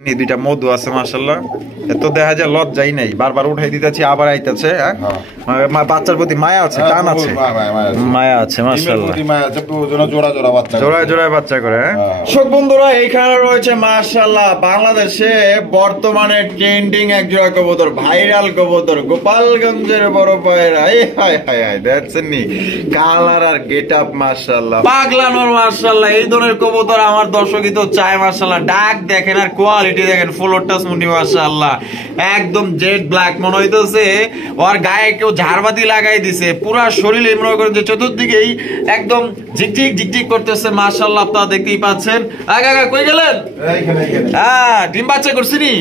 দুইটা মধু আছে মাশাআল্লাহ, এত দেখা যায় লজ্জাই নাই, বারবার উঠাই দিতেছি আবার আইতাছে। বাচ্চার প্রতি মায়া আছে, টান আছে, মায়া আছে মাশাআল্লাহ, জোড়ায় জোড়ায় বাচ্চা করে। দর্শক বন্ধুরা, এইখানে রয়েছে মাশাআল্লাহ বাংলাদেশে বর্তমানে ট্রেন্ডিং এক জোড়া কবুতর, ভাইরাল কবুতর, গোপালগঞ্জের বড় পায়রা। হায় হায় হায়, দেখছেন নি কালার আর গেট আপ মাশাআল্লাহ, পাগলানোর মাশাআল্লাহ। এই ধরনের কবুতর আমার দর্শকই তো চায় মাশাআল্লাহ। ডাক দেখেন আর কোয়ালিটি দেখেন, ফুল টাচ মুন্ডি মাশাআল্লাহ, একদম জেড ব্ল্যাক মনে হইতেছে ওর গায়ে কেউ ঝাড়বাতি লাগাই দিছে, পুরা শরীরে মনে করেন যে চতুর্দিকেই একদম ঝিকঝিক ঝিকঝিক করতেছে মাশাআল্লাহ। আপনারা দেখতেই পাচ্ছেন। কাকা কই গেলেন? ডিম বাচ্চা করছিনি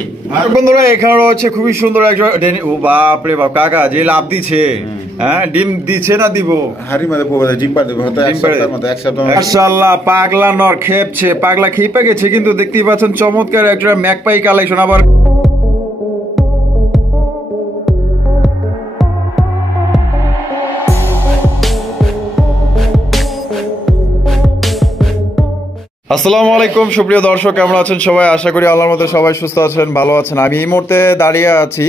বন্ধুরা। এখানে রয়েছে খুবই সুন্দর একটা, ও বাপ রে বাপ, কাকা যে লাভ দিছে, হ্যাঁ ডিম দিছে না দিব? মাশাআল্লাহ পাগলা নর খেপছে, পাগলা খেপে গেছে, কিন্তু দেখতেই পাচ্ছেন চমৎকার একটা ম্যাকপাই কালেকশন। আবার আসসালামু আলাইকুম সুপ্রিয় দর্শক, কেমন আছেন সবাই? আশা করি আল্লাহর মধ্যে সবাই সুস্থ আছেন, ভালো আছেন। আমি এই মুহূর্তে দাঁড়িয়ে আছি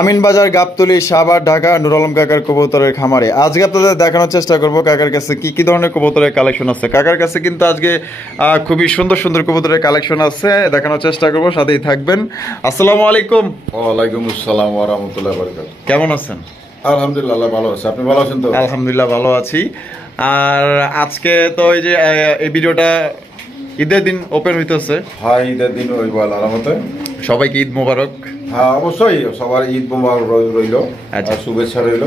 আমিনবাজার, গাবতলী, সাভার, ঢাকা নুর আলম কাকার কবুতরের খামারে। আজকে আপনাদের দেখানোর চেষ্টা করবো কাকার কাছে কি কি ধরনের কবুতরের কালেকশন আছে। কাকার কাছে কিন্তু আজকে খুবই সুন্দর সুন্দর কবুতরের কালেকশন আছে, দেখানোর চেষ্টা করবো, সাথেই থাকবেন। আসসালামু আলাইকুম। ওয়ালাইকুম আসসালাম ওয়া রাহমাতুল্লাহি ওয়া বারাকাতুহু। কেমন আছেন? আলহামদুলিল্লাহ ভালো আছি, আপনি ভালো আছেন তো? আলহামদুলিল্লাহ ভালো আছি। আর আজকে তো এই যে এই ভিডিওটা ঈদের দিন ওপেন হইতেছে। হ্যাঁ, ঈদের দিন ওই বল আরামতে সবাইকে ঈদ মোবারক। হ্যাঁ অবশ্যই সবার ঈদ মোবারক রইল, শুভেচ্ছা রইল,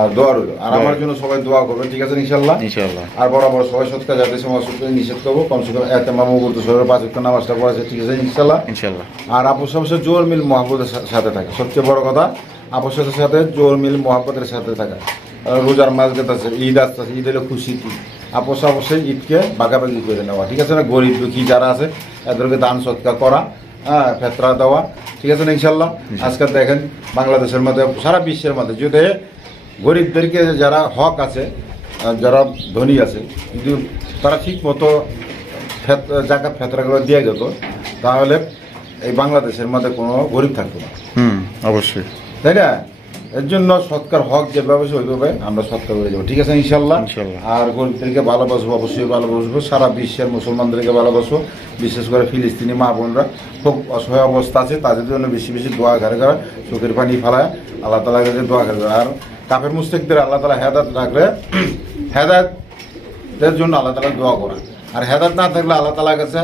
আর দোয়া রইল। আর আমার জন্য সবাই দোয়া করবে, ঠিক আছে ইনশাআল্লাহ? ইনশাআল্লাহ। আর বরাবর সবাই সৎকা যাতে সমাজ নিষেধ করবো, কমসে কম এতে মামুগুতো শহরের 5 ওয়াক্ত নামাজটা পড়েছে, ঠিক আছে ইনশাআল্লাহ? ইনশাআল্লাহ। আর আপুর সবসময় জোর মিল মহব্বতের সাথে থাকে, সবচেয়ে বড় কথা আপুর সাথে জোর মিল মহব্বতের সাথে থাকা। রোজার মাস যেতেছে, ঈদ আসতেছে, ঈদ হলে খুশি কি আপোষ অবশ্যই ঈদকে ভাগাভাগি করে নেওয়া, ঠিক আছে না? গরিব দুঃখী যারা আছে এদেরকে দান সৎকার করা, হ্যাঁ ফেতরা দেওয়া, ঠিক আছে না ইনশাল্লাহ? আজকাল দেখেন বাংলাদেশের মধ্যে, সারা বিশ্বের মধ্যে যদি গরিবদেরকে যারা হক আছে, যারা ধনী আছে, যদি তারা ঠিক মতো জাকাত ফেতরাগুলো দিয়ে যেত, তাহলে এই বাংলাদেশের মধ্যে কোনো গরিব থাকতো না। অবশ্যই, তাই না? এর জন্য সৎকার হক যেভাবে ওইভাবে আমরা সৎকার করে যাবো, ঠিক আছে ইনশাল্লাহ? আর গরিবদেরকে ভালোবাসবো, অবশ্যই ভালোবাসবো, সারা বিশ্বের মুসলমানদেরকে ভালোবাসবো, বিশেষ করে ফিলিস্তিনি মা বোনরা খুব অসহায় অবস্থা আছে, তাদের জন্য বেশি বেশি দোয়া ঘরে করা, চোখের পানি ফেলায় আল্লাহ তালার কাছে দোয়া ঘরে করা। আর কাফের মুশরিকদের আল্লাহ তালা হেদায়েত রাখলে হেদায়েতের জন্য আল্লাহ তালা দোয়া করা, আর হেদায়েত না থাকলে আল্লাহ তালার কাছে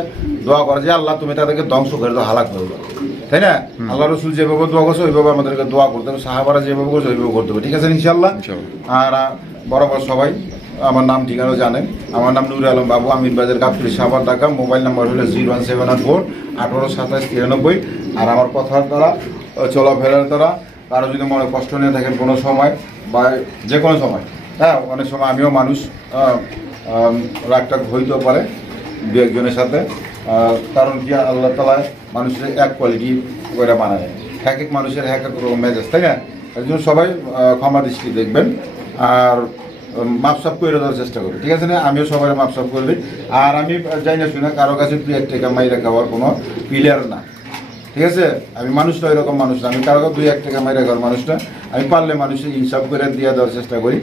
দোয়া করা যে আল্লাহ তুমি তাদেরকে ধ্বংস করে দাও, হালাক করে দাও, তাই না? আল্লাহ রসুল যেভাবে দোয়া করছে ওইভাবে আমাদেরকে দোয়া করতে হবে, সাহাবারা যেভাবে করছে ওইভাবে করতে হবে, ঠিক আছে ইনশাল্লাহ? আর বরাবর সবাই আমার নাম ঠিকানাও জানেন, আমার নাম নুর আলম বাবু, আমিনবাজার, গাবতলী, সাভার, ঢাকা। মোবাইল নাম্বার হলো 01784 1827 93। আর আমার কথার দ্বারা, চলাফেরার দ্বারা কারো যদি মনে কষ্ট নিয়ে থাকেন কোনো সময় বা যে কোনো সময়, হ্যাঁ অনেক সময় আমিও মানুষ, রাগটা হইতেও পারে দু একজনের সাথে, কারণ কি আল্লাহ তালা মানুষের এক কোয়ালিটি করে বানায়, এক এক মানুষের এক এক রকম মেজাজ, তাই না? এর জন্য সবাই ক্ষমা দৃষ্টি দেখবেন আর মাপসাপ করে দেওয়ার চেষ্টা করি, ঠিক আছে না? আমিও সবাই মাপসাপ করে দিই। আর আমি যাই না শুনে কারো কাছে এক টাকা মাইরা খাওয়ার কোনো প্লেয়ার না, ঠিক আছে? আমি মানুষটা এরকম মানুষ না, আমি কারো 2-1 টাকা মাইরা খাওয়ার মানুষ না। আমি পারলে মানুষের ইনসাফ করে দিয়ে দেওয়ার চেষ্টা করি,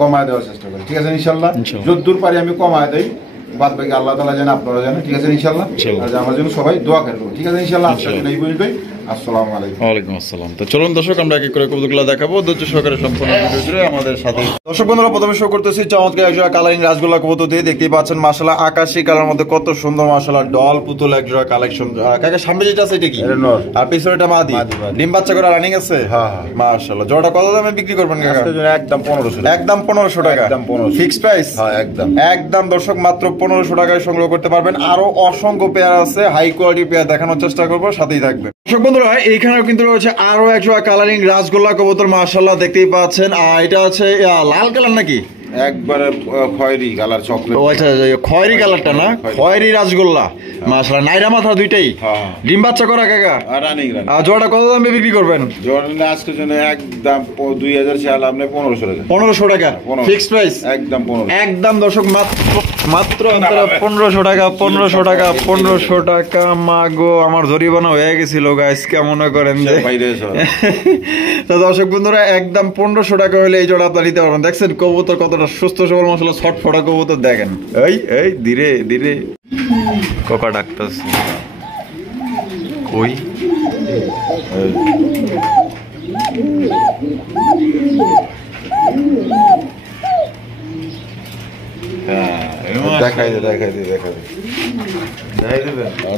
কমায় দেওয়ার চেষ্টা করি, ঠিক আছে ইনশাল্লাহ? যতদূর পারি আমি কমায় দেই, বাদ বাকি আল্লাহ তাআলা জানে, আপনারা জানেন, ঠিক আছে ইনশাআল্লাহ? আর আমার জন্য সবাই দোয়া করবেন, ঠিক আছে ইনশাআল্লাহ? এই বলবেই আসসালামু আলাইকুম। ওয়ালাইকুম আসসালাম। তো চলুন দর্শক, আমরা এক এক করে কবুতরগুলো দেখাবো, ধৈর্য সহকারে সম্পূর্ণ ভিডিও জুড়ে আমাদের সাথে। দর্শক বন্ধুরা, প্রথমে শো করতেছি চমৎকার একজোড়া কালারিং রাসগোল্লা কবুতর দিয়ে। দেখতেই পাচ্ছেন মাশাআল্লাহ আকাশী কালার মধ্যে কত সুন্দর মাশাআল্লাহ ডল পুতুল একজোড়া কালেকশন। কাকা সামনে যেটা আছে এটা কি? আর পিছনেটা মাদি, ডিম বাচ্চা করে রানিং আছে। হ্যাঁ মাশাআল্লাহ। জোড়াটা কত দামে বিক্রি করবেন কাকা? একদম 1500। একদম 1500 টাকা, একদম 1500 ফিক্সড প্রাইস। হ্যাঁ একদম একদম দর্শক মাত্র 1500 টাকায় সংগ্রহ করতে পারবেন। আরো অসংখ্য পেয়ার আছে, হাই কোয়ালিটি পেয়ার দেখানোর চেষ্টা করবো, সাথেই থাকবেন। দর্শক বন্ধুরা, এইখানেও কিন্তু রয়েছে আরো একজোড়া কালারিং রাসগোল্লা কবুতর মাশাআল্লাহ, দেখতেই পাচ্ছেন। আর এটা আছে লাল কালার নাকি? একবারে খয়েরি কালার চকলেট। ও আচ্ছা, খয়েরি কালারটা না, খয়েরি রাসগোল্লা মাশাআল্লাহ। নাইরা মাথা দুইটাই ডিম বাচ্চা করা কাকা। Running running. আর জোড়াটা কত দামে বিক্রি করবেন? জোড়াটা আজকের জন্য একদম 2000 চাল আপনি 1500 টাকা। 1500 টাকা ফিক্সড প্রাইস একদম 1500 একদম। দর্শক মাত্র 1500 টাকা 1500 টাকা 1500 টাকা। মাগো আমার জরিমানা হয়ে গেছিল গাইস, কেমন করেন যে তো দর্শক বন্ধুরা একদম 1500 টাকা হলে এই জোড়া আপনারা নিতে পারবেন। দেখছেন কবুতর কতটা সুস্থ সবল মশলা ছটফটা কবুতর দেখেন। এই এই ধীরে ধীরে কোকা ডাকতেছে কই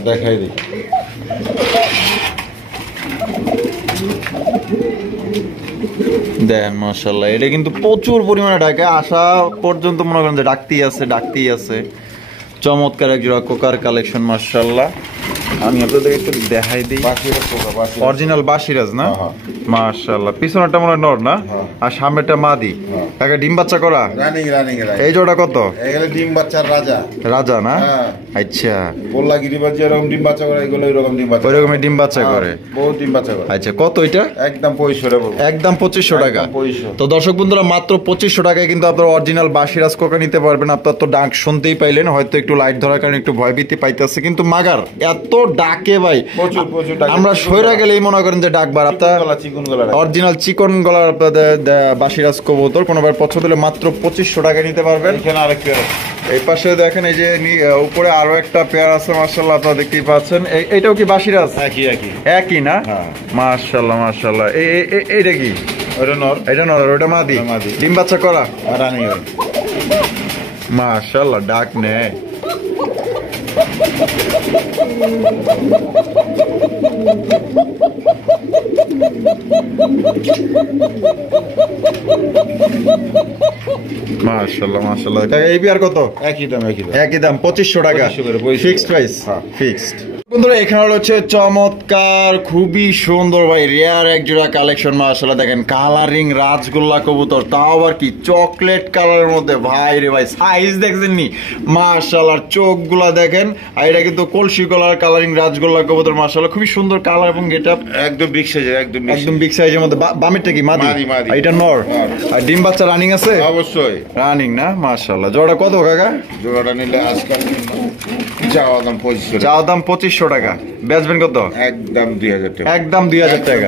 দেখাই দিই। দেন মাশাআল্লাহ, এটা কিন্তু প্রচুর পরিমাণে ডাকে, আসা পর্যন্ত মনে করেন যে ডাকতেই আছে। চমৎকার এক জোড়া কোকার কালেকশন মাশাআল্লাহ। আমি আপনাদের একটু দেখাই দিই। অরিজিনাল বাসিরাজ না? মাশাআল্লাহ। পিছনেরটা মনে হয় নর না, আর সামনেরটা মাদি। কাকা ডিম বাচ্চা করা রানিং। এই জোড়া কত? এগুলো ডিম বাচ্চার রাজা না? আচ্ছা, পোল্লা গিরিবাজ যেরকম ডিম বাচ্চা করে এগুলো এরকম ডিম বাচ্চা, ওইরকমই ডিম বাচ্চা করে, বহুত ডিম বাচ্চা করে। আচ্ছা, কত এটা? একদম 2500 টাকা। একদম 2500 টাকা। তো দর্শক বন্ধুরা মাত্র 2500 টাকায় কিন্তু আপনারা অরিজিনাল বাসিরাজ কোকা নিতে পারবেন। আপনার তো ডাক শুনতেই পাইলেন, হয়তো একটু লাইট ধরার কারণে একটু ভয়ভীতি পাইতেছে, কিন্তু মাগার এত ডাকে ভাই, আমরা সইরা গেলেই মনে করেন যে ডাকবার। আপনার অরিজিনাল চিকন গলার আপনাদের বাসিরাজ কবুতর কোনোবার পছন্দ হলে মাত্র 2500 টাকা নিতে পারবেন। এখানে আরেকটা এই পাশে দেখেন, এই যে উপরে আরো একটা পেয়ার আছে মাশাআল্লাহ, আপনারা দেখতেই পাচ্ছেন। এইটাও কি বাসিরাজ? একই না? মাশাআল্লাহ। এইটা কি? এটা নর, ওটা মাদি। ডিম বাচ্চা করা মাশাআল্লাহ, ডাক নেয়। মাশাআল্লাহ। এই বিয়ার কত? একই দাম 2500 টাকা ফিক্সড প্রাইস। ফিক্সড। বন্ধুরা এখানে হচ্ছে চমৎকার খুবই সুন্দর ভাই রেয়ার এক জোড়া কালেকশন মাশাআল্লাহ। দেখেন কালারিং রাজগোল্লা কবুতর, তাও আবার কি চকলেট কালারের মধ্যে। ভাই রে ভাই, সাইজ দেখছেন নি মাশাআল্লাহ, চোখগুলা দেখেন। আর এটা কিন্তু কলসি কালার কালারিং রাজগোল্লা কবুতর মাশাআল্লাহ, খুবই সুন্দর কালার এবং গেটআপ। একদম বিগ সাইজের, একদম বিগ সাইজের মধ্যে। বামেরটা কি মাদি? এটা নর। আর ডিম বাচ্চা রানিং আছে? অবশ্যই রানিং না? মাশাআল্লাহ। জোড়া কত কাকা? জোড়াটা নিলে আজকাল চাওয়া দাম 2500 টাকা। বেচবেন কত? একদম 2000 টাকা। একদম 2000 টাকা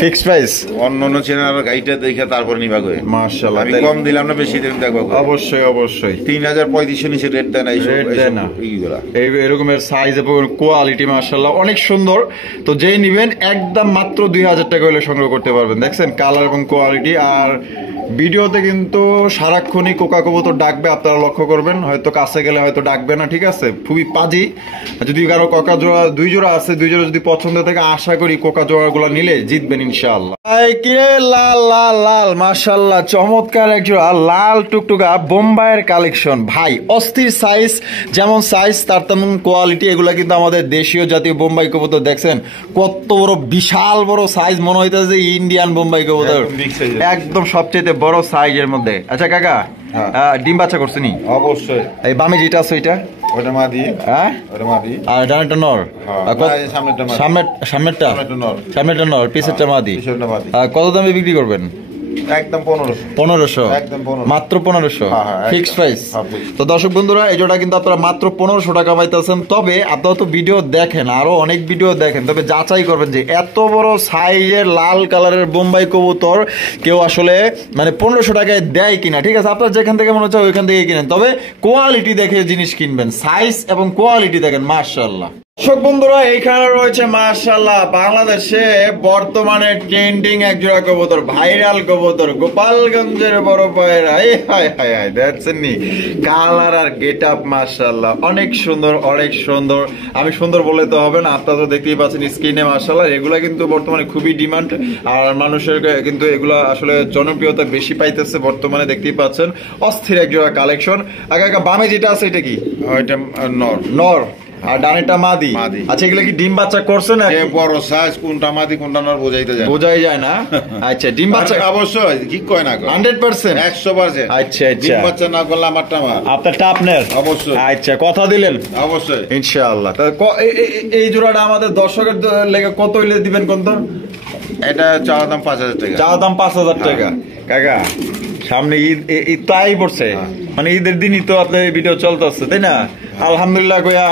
ফিক্সড প্রাইস। অন্য চ্যানেল গাইটা দেখে তারপর নিবা গো। মাশাআল্লাহ, আমি কম দিলাম না, বেশি দিলাম দেখবা। অবশ্যই 3035 নিচে রেট দেন না এইগুলা। এই এরকমের সাইজ এবং কোয়ালিটি মাশাআল্লাহ অনেক সুন্দর। তো যেই নেবেন একদম মাত্র 2000 টাকা হলে সংগ্রহ করতে পারবেন। দেখছেন কালার এবং কোয়ালিটি। আর ভিডিওতে কিন্তু সারাক্ষণই কোকা কবুতর ডাকবে, আপনারা লক্ষ্য করবেন। হয়তো কাছে গেলে হয়তো ডাকবে না, ঠিক আছে? খুবই পাজি। যদি কারো কোকা জোড়া, দুই জোড়া আছে, দুই জোড়া যদি পছন্দ থাকে আশা করি কোকা জোড়া গুলা নিলে জিতবেন ইনশাআল্লাহ। লাল লাল লাল মাশাআল্লাহ, চমৎকার এক জোড়া লাল টুকটুকা বোম্বাইয়ের কালেকশন ভাই। অস্থির সাইজ, যেমন সাইজ তার তেমন কোয়ালিটি। এগুলা কিন্তু আমাদের দেশীয় জাতীয় বোম্বাই কবুতর। দেখছেন কত বড়, বিশাল বড় সাইজ, মনে হইতেছে ইন্ডিয়ান বোম্বাই কবুতর, একদম সবচেয়ে বড় সাইজের মধ্যে। আচ্ছা কাকা, ডিম বাচ্চা করছে নি? অবশ্যই। এই বামে যেটা আছে ওইটা? ওটা মাদি। হ্যাঁ, ওটা মাদি। আর ডানেরটা নর? সামনেরটা নর, পিছেরটা মাদি। কত দামে বিক্রি করবেন? একদম 1500। মাত্র 1500 ফিক্সড প্রাইস। তো দর্শক বন্ধুরা এই জোড়া কিন্তু আপনারা মাত্র 1500 টাকা পাইতেছেন। তবে আপনারা তো ভিডিও দেখেন, আরো অনেক ভিডিও দেখেন, তবে যাচাই করবেন যে এত বড় সাইজের লাল কালারের বোম্বাই কবুতর কেউ আসলে মানে 1500 টাকায় দেয় কিনা। ঠিক আছে, আপনার যেখান থেকে মনে হচ্ছে ওইখান থেকে কিনেন, তবে কোয়ালিটি দেখে জিনিস কিনবেন, সাইজ এবং কোয়ালিটি দেখেন মাশাআল্লাহ। দর্শক বন্ধুরা এইখানে রয়েছে মাশাআল্লাহ বাংলাদেশে বর্তমানে ট্রেন্ডিং এক জোড়া কবুতর, ভাইরাল কবুতর, গোপালগঞ্জের বড় পায়রা। হায় দেখছেন নি কালার আর গেটআপ মাশাআল্লাহ অনেক সুন্দর, অনেক সুন্দর। আমি সুন্দর বলে তো হবে না, আপনারা তো দেখতেই পাচ্ছেন স্ক্রিনে মাশাআল্লাহ। এগুলা কিন্তু বর্তমানে খুবই ডিমান্ড, আর মানুষের কিন্তু এগুলা আসলে জনপ্রিয়তা বেশি পাইতেছে বর্তমানে, দেখতেই পাচ্ছেন। অস্থির এক জোড়া কালেকশন। আগে বামে যেটা আছে এটা কি? এটা নর। নর। আর ডানেরটা মাদি। আচ্ছা এগুলো কি ডিম বাচ্চা করছে না? বড় সাইজ কোনটা মাদি কোনটা নর বোঝাই যায় না। আচ্ছা ডিম বাচ্চা অবশ্যই কি কয় না 100%? 100%। আচ্ছা আচ্ছা ডিম বাচ্চা না করলে আমারটা আমার, আপনারটা আপনার অবশ্যই। আচ্ছা কথা দিলেন? অবশ্যই ইনশাআল্লাহ। এই জোড়াটা আমাদের দর্শকের লেগে কত হইলে দিবেন কোন? এটা চাওয়া দাম 5000 টাকা। চাওয়া দাম 5000 টাকা। কাকা সামনে ঈদ তো আই পড়ছে, মানে ঈদের দিনই তো আপনার ভিডিও চলতেছে তাই না? আলহামদুলিল্লাহ কইয়া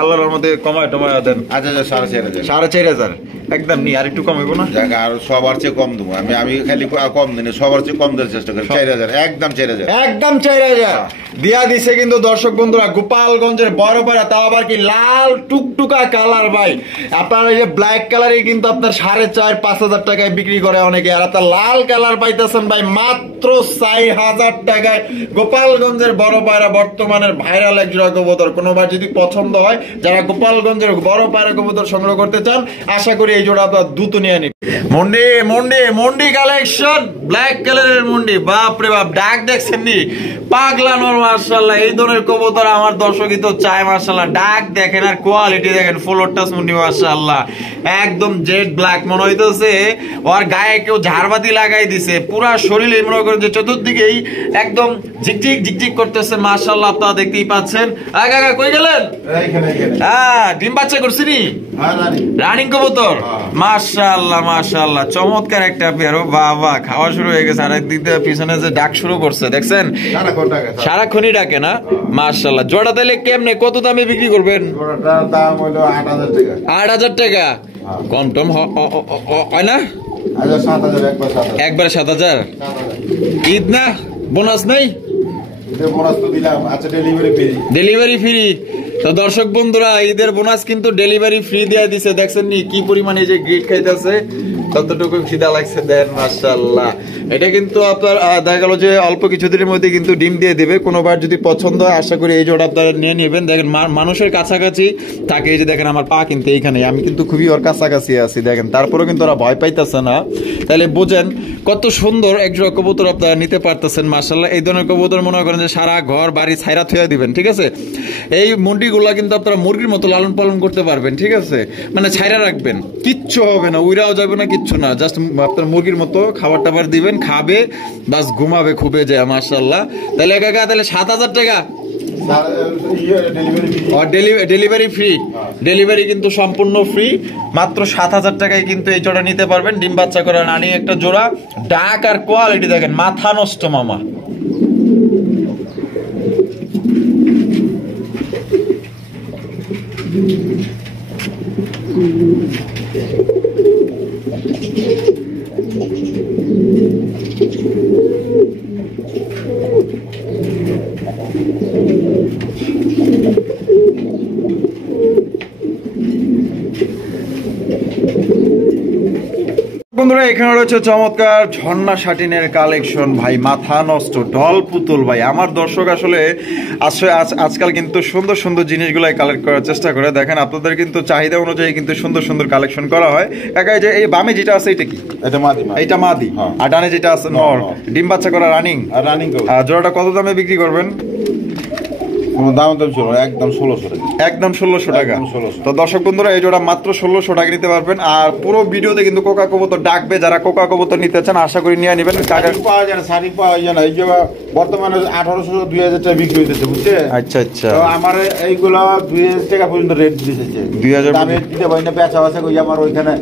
আল্লাহর রহমতে কমায় টমায় দেন। আচ্ছা 4500। 4500 একদম নি, আর একটু কম হইব না? আর সবার চেয়ে কম দেবো আমি খালি কম দিনে সবার চেয়ে কম দেওয়ার চেষ্টা করি। 4000 একদম 4000 একদম 4000 দিয়া দিছে কিন্তু দর্শক বন্ধুরা গোপালগঞ্জের বড়পাড়া, তাও আবার কি লাল টুকটুকা কালার ভাই। আপনার এই যে ব্ল্যাক কালারে কিন্তু আপনার 4500-5000 টাকায় বিক্রি করে অনেকে, আর আপনার লাল কালার পাইতেছেন ভাই মাত্র 4000 টাকায়। গোপালগঞ্জের বড়পাড়া বর্তমানের ভাইরাল এক জোড়া কবুতর। কোনোবার যদি পছন্দ হয়, যারা গোপালগঞ্জের বড়পাড়া কবুতর সংগ্রহ করতে চান, আশা করি এই জোড়া আপনার দ্রুত নিয়ে নিন। মন্ডি কালেকশন, ব্ল্যাক কালারের মন্ডি, বাপ রে বাপ, ডাক দেখছেন নি? পাগলা নর মাশাআল্লাহ। এই ধরনের কবুতর আমার দর্শকই তো চায় মাশাআল্লাহ। ডাক দেখেন আর কোয়ালিটি দেখেন, ফুল টাচ মন্ডি মাশাআল্লাহ, একদম জেড ব্ল্যাক। মনে হইতেছে ওর গায়ে কেউ ঝাড়বাতি লাগাই দিছে, পুরা শরীরে মনে করেন যে চতুর্দিকেই একদম ঝিকঝিক করতেছে মাশাআল্লাহ। আপনারা দেখতেই পাচ্ছেন। কাকা কই গেলেন? ডিম বাচ্চা করছি নি? রানিং কবুতর মাশাআল্লাহ চমৎকার একটা পেয়ার। বাবা খাওয়া শুরু হয়ে গেছে, আর একদিক দিয়ে পিছনে যে ডাক শুরু করছে দেখছেন, সারাক্ষণই ডাকে না মাশাআল্লাহ। জোড়া তাহলে কেমনে কত দামে বিক্রি করবেন? দাম হলো 8000 টাকা। 8000 টাকা কম টম হয় না? একবার 7000। ঈদ না, বোনাস নাই? Delivery free. তো দর্শক বন্ধুরা ঈদের বোনাস কিন্তু ডেলিভারি ফ্রি দিয়ে দিছে। দেখছেন নি কি পরিমাণে যে গ্রিট খাইতেছে, ততটুকু খিদা লাগছে দেন মাশাআল্লাহ। এটা কিন্তু আপনার দেখা গেল যে অল্প কিছুদিনের মধ্যে কিন্তু ডিম দিয়ে দেবে। কোনোবার যদি পছন্দ হয় আশা করি এই জোড়া আপনারা নিয়ে নেবেন। দেখেন মানুষের কাছাকাছি থাকে, এই যে দেখেন আমার পা কিন্তু এইখানে, আমি কিন্তু খুবই ওর কাছাকাছি আছি দেখেন, তারপরেও কিন্তু ওরা ভয় পাইতেছে না। তাহলে বোঝেন কত সুন্দর এক জোড়া কবুতর আপনারা নিতে পারতেছেন মাশাআল্লাহ। এই ধরনের কবুতর মনে করেন যে সারা ঘর বাড়ি ছাইরা থুয়া দিবেন, ঠিক আছে? এই মন্ডিগুলা কিন্তু আপনারা মুরগির মতো লালন পালন করতে পারবেন, ঠিক আছে? মানে ছাইরা রাখবেন, কিচ্ছু হবে না, উইরাও যাবে না, কিচ্ছু না, জাস্ট আপনার মুরগির মতো খাবার টাবার দিবেন, খাবে, বাস ঘুমাবে, খুবে যায় মাশাআল্লাহ। তাহলে কাকা তাহলে 7000 টাকা ডেলিভারি ফ্রি। ডেলিভারি কিন্তু সম্পূর্ণ ফ্রি, মাত্র 7000 টাকায় কিন্তু এই জোড়া নিতে পারবেন। ডিম বাচ্চা করা রানিং একটা জোড়া, ডাক আর কোয়ালিটি দেখেন মাথা নষ্ট মামা। বন্ধুরা এখানে রয়েছে চমৎকার ঝর্ণা শাটিনের কালেকশন ভাই, মাথা নষ্ট ঢল পুতুল ভাই। আমার দর্শক আসলে আজকাল কিন্তু সুন্দর সুন্দর জিনিসগুলাই কালেক্ট করার চেষ্টা করে। দেখেন আপনাদের কিন্তু চাহিদা অনুযায়ী কিন্তু সুন্দর সুন্দর কালেকশন করা হয়। কাকা যে এই বামে যেটা আছে এটা কি? এটা মাদি। আর ডানে যেটা আছে নর, ডিম বাচ্চা করা রানিং। জোড়াটা কত দামে বিক্রি করবেন? একদম 1600 টাকা। তো দর্শক বন্ধুরা এই জোড়া মাত্র 1600 টাকা নিতে পারবেন। আর পুরো ভিডিওতে কিন্তু কোকা কবুতর ডাকবে, যারা কোকা কবুতর নিতে চান আশা করি নিয়ে নেবেন। পাওয়া যায় না, শাড়ি পাওয়া যায় না, এই যে বর্তমানে 1800-2000 টাকা বিক্রি হইতেছে, বুঝছে? আচ্ছা আচ্ছা। তো আমার এইগুলো 2000 টাকা পর্যন্ত রেট দিতেছে। 2000 আমি দিতে পারি না, বেচা আছে ওই আমার ওইখানে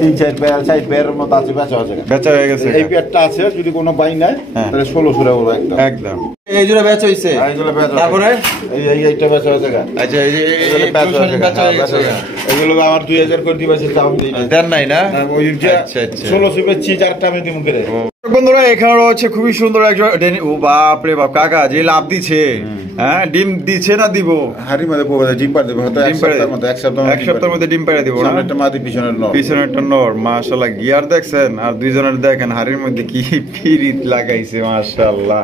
3-4 পেয়ারের মতো আছে, বেচা হয়ে গেছে। এই পেয়ারটা আছে, যদি কোনো বাই নাই তাহলে 1600 টাকা একদম। এই জোড়া বেচা হইছে, তারপরে এইটা বেচা হয়েছে। আচ্ছা এই যে এগুলো আমার 2000 করে দিবেছে, দাম দেন নাই না? ওই যে 1600 বেচছি, 4টা আমি দিমু করে। বন্ধুরা এখানে রয়েছে খুবই সুন্দর একজন। ও বাপ রে বাপ, কাকা যে লাভ দিচ্ছে, হ্যাঁ ডিম দিচ্ছে না দিব? হাড়ির মধ্যে পোকা ডিম পাড়ে দেবে, হয়তো এক সপ্তাহের মধ্যে ডিম পাড়ে দিব। সামনেরটা মাদি, পিছনেরটা নর। মাশাআল্লাহ গিয়ার দেখছেন, আর দুইজনের দেখেন হাড়ির মধ্যে কি পিরিত লাগাইছে মাশাআল্লাহ।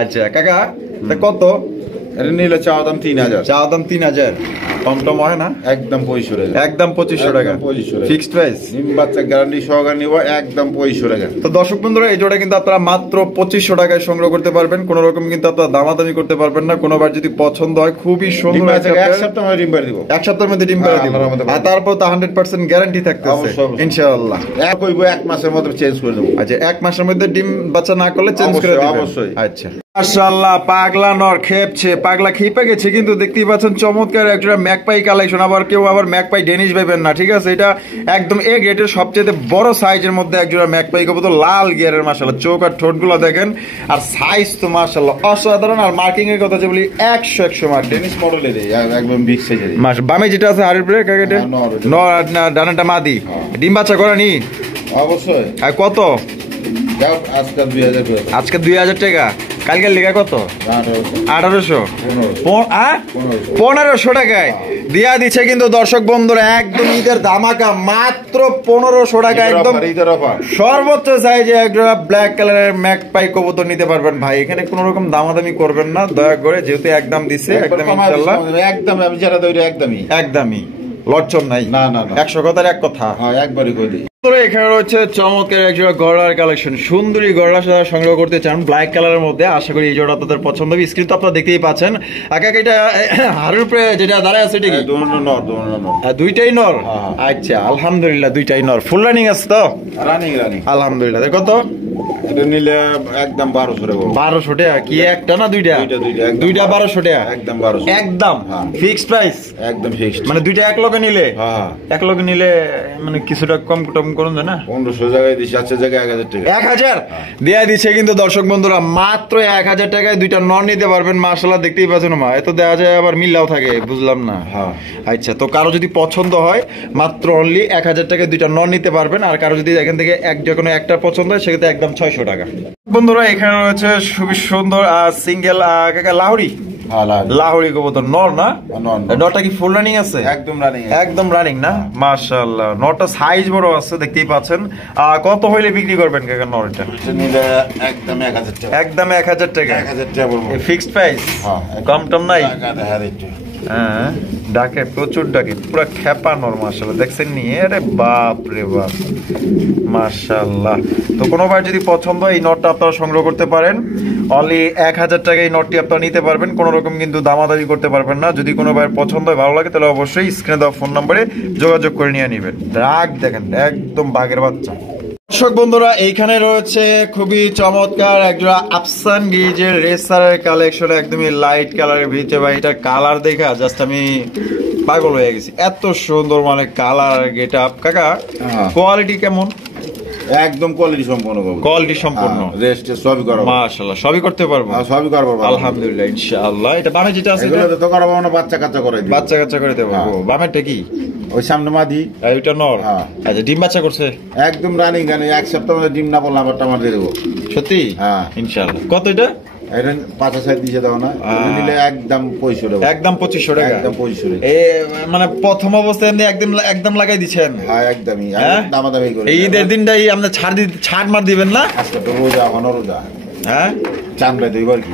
আচ্ছা কাকা কত? এটা নিলে চাওয়া দাম 3000। চাওয়া দাম 3000। কম টম হয় না? একদম 2500 টাকা, একদম 2500 টাকা, 2500 টাকা ফিক্সড প্রাইস। ডিম বাচ্চা গ্যারান্টি সহকারে নিব, একদম 2500 টাকা। তো দর্শক বন্ধুরা, এই জোড়া কিন্তু আপনারা মাত্র 2500 টাকায় সংগ্রহ করতে পারবেন, কোন রকম কিন্তু আপনারা দামাদামি করতে পারবেন না। কোনোবার যদি পছন্দ হয়, খুবই সুন্দর এক সপ্তাহ ডিম পাড়ি দিব, এক সপ্তাহের মধ্যে ডিম পাড়া দিব, আর তারপর তো 100% গ্যারান্টি থাকতেছে ইনশাআল্লাহ। এক কইব এক মাসের মধ্যে চেঞ্জ করে দেব। আচ্ছা, এক মাসের মধ্যে ডিম বাচ্চা না করলে চেঞ্জ করে দিবেন? অবশ্যই। আচ্ছা, মাশাআল্লাহ, পাগলা নর খেপছে, পাগলা খেপে গেছে, কিন্তু দেখতেই পাচ্ছেন চমৎকার একটা ম্যাকপাই কালেকশন। আবার কেউ আবার ম্যাকপাই ডেনিশ ভাবেন না, ঠিক আছে? এটা একদম এ গ্রেডের সবচেয়ে বড় সাইজের মধ্যে একজোড়া ম্যাকপাই কবুতর, লাল গিয়ারের। মাশাআল্লাহ, চোখ আর ঠোঁটগুলো দেখেন, আর সাইজ তো মাশাআল্লাহ অসাধারণ। আর মার্কিং এর কথা যে বলি, 100 মার্ক, ডেনিশ মডেলের একদম বিগ সাইজের। বামে যেটা আছে হাড়ির ব্রেক, নর আর ডানাটা মাদি, ডিম বাচ্চা করেনি? অবশ্যই। আর কত আজকে? 2000 টাকা। কালকের লেখা কত? 1800, 1500 টাকায় দিয়া দিচ্ছে কিন্তু দর্শক বন্ধুরা, একদম ঈদের ধামাকা, মাত্র 1500 টাকা, একদম সর্বোচ্চ সাইজে একটা ব্ল্যাক কালারের ম্যাকপাই কবুতর নিতে পারবেন ভাই। এখানে কোন রকম দামাদামি করবেন না দয়া করে, যেহেতু একদম দিচ্ছে, একদম ইনশাআল্লাহ একদম। আমি যারা দইরা একদমই লটচন নাই, না না 100 কথার এক কথা, একবারই কই দিই। এখানে রয়েছে চমৎকার এক জোড়া গড়ার কালেকশন, সুন্দরী গড়া সাদা সংগ্রহ করতে চান ব্ল্যাক কালারের মধ্যে, আশা করি এই জোড়া আপনাদের পছন্দ হবে। স্ক্রিন তো আপনারা দেখতেই পাচ্ছেন। আগে এটা হাড়ের উপরে যেটা দাঁড়ায় আছে, এটা কি দুইটাই নর? আচ্ছা, আলহামদুলিল্লাহ দুইটাই নর। ফুল রানিং আছে তো? রানিং আলহামদুলিল্লাহ। কত এটা নিলে? একদম 1200 টাকা। 1200 টাকা কি একটা না দুইটা? দুইটা 1200 টাকা, একদম 1200, একদম ফিক্সড প্রাইস, একদম ফিক্সড। মানে দুইটা এক লগে নিলে, এক লগে নিলে মানে কিছুটা কম টম করুন না? 1500 জায়গায় দিছি, আচ্ছা জায়গায় 1000 টাকা। 1000 দেয়া দিচ্ছে কিন্তু দর্শক বন্ধুরা, মাত্র 1000 টাকায় দুইটা নর নিতে পারবেন। মাশাআল্লাহ, দেখতেই পাচ্ছেন মা, এত দেওয়া যায় আবার মিল্লাও থাকে, বুঝলাম না। আচ্ছা, তো কারো যদি পছন্দ হয়, মাত্র অনলি 1000 টাকায় দুইটা নর নিতে পারবেন। আর কারো যদি এখান থেকে যে কোনো একটা পছন্দ হয়, সেক্ষেত্রে একদম 600 টাকা। বন্ধুরা, এখানে রয়েছে খুবই সুন্দর সিঙ্গেল লাহোরি, লাহোরি কবুতর, নর না? নরটা কি ফুল রানিং আছে? একদম রানিং, একদম রানিং না? মাশাআল্লাহ, নরটা সাইজ বড় আছে, দেখতেই পাচ্ছেন। কত হইলে বিক্রি করবেন কাকা নরটা? নিলে একদম 1000 টাকা, একদম 1000 টাকা, 1000 টাকা বলবো, ফিক্সড প্রাইস, কম টম নাই? হ্যাঁ, ডাকে প্রচুর, ডাকে পুরো খেপা নর। মাশাআল্লাহ, দেখছেন নি? আরে বাপ রে বাপ, মাশাআল্লাহ। তো কোনোবার যদি পছন্দ হয়, এই নটটা আপনারা সংগ্রহ করতে পারেন। অনলি 1000 টাকায় এই নটটি আপনারা নিতে পারবেন, কোনো রকম কিন্তু দামাদামি করতে পারবেন না। যদি কোনোবার পছন্দ হয়, ভালো লাগে, তাহলে অবশ্যই স্ক্রিনে দেওয়া ফোন নম্বরে যোগাযোগ করে নিয়ে নেবেন। রাগ দেখেন, একদম বাঘের বাচ্চা। দর্শক বন্ধুরা, এইখানে রয়েছে খুবই চমৎকার একজোড়া আফসান গেজের রেসারের কালেকশন, একদমই লাইট কালারের ভিতরে। ভাই, এটা কালার দেখা জাস্ট আমি পাগল হয়ে গেছি, এত সুন্দর মানে কালার গেট আপ। কাকা, কোয়ালিটি কেমন? একদম কোয়ালিটি সম্পূর্ণ, কোয়ালিটি সম্পূর্ণ, রেস্ট সবই করব মাশাআল্লাহ, সবই করতে পারবো, সবই করব আলহামদুলিল্লাহ ইনশাআল্লাহ। এটা বামে যেটা আছে, এগুলো তো করব না, বাচ্চা কাচ্চা করে দিই, বাচ্চা কাচ্চা করে দেব। বামেরটা কি? ওই সামনে মাদি, আর ওইটা নর। আচ্ছা, ডিম বাচ্চা করছে? একদম রানিং, এক সপ্তাহ মধ্যে ডিম না পড়লে আবার টামার দিয়ে দেবো। সত্যি? হ্যাঁ ইনশাআল্লাহ। কত এটা? এটা 5 দিয়ে দাও না, নিলে একদম 2500 টাকা, একদম 2500 টাকা, একদম 2500 টাকা। মানে প্রথম অবস্থায় আপনি একদম লাগাই দিচ্ছেন? হ্যাঁ, একদমই দামাদামি করে। এই ঈদের দিনটাই আপনি ছাড় মার দিবেন না? আজকে তো রোজা, রোজা। হ্যাঁ, চাঁদরা দেবো কি?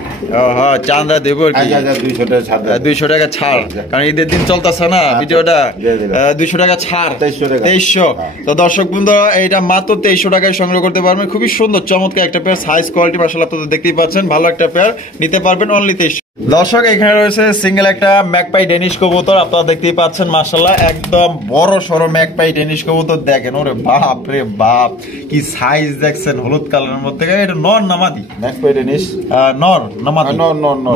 হ্যাঁ, চাঁদরা দেবো কি? 200 টাকা ছাড়, কারণ ঈদের দিন চলতেছে না ভিডিওটা। 200 টাকা ছাড়, 2300। তো দর্শক বন্ধুরা, এইটা মাত্র 2300 টাকায় সংগ্রহ করতে পারবেন। খুবই সুন্দর চমৎকার একটা পেয়ার, সাইজ কোয়ালিটি মাশাআল্লাহ আপনারা দেখতেই পাচ্ছেন, ভালো একটা পেয়ার নিতে পারবেন অনলি 2300। দর্শক, এখানে রয়েছে সিঙ্গেল একটা ম্যাকপাই ডেনিশ কবুতর, আপনারা দেখতেই পাচ্ছেন মাশাআল্লাহ, একদম বড় সরো ম্যাকপাই ডেনিশ কবুতর। দেখেন, ওরে বাপ রে বাপ, কি সাইজ দেখছেন, হলুদ কালারের মধ্যে। এটা নর না মাদি? ম্যাকপাই ডেনিশ নর না মাদি?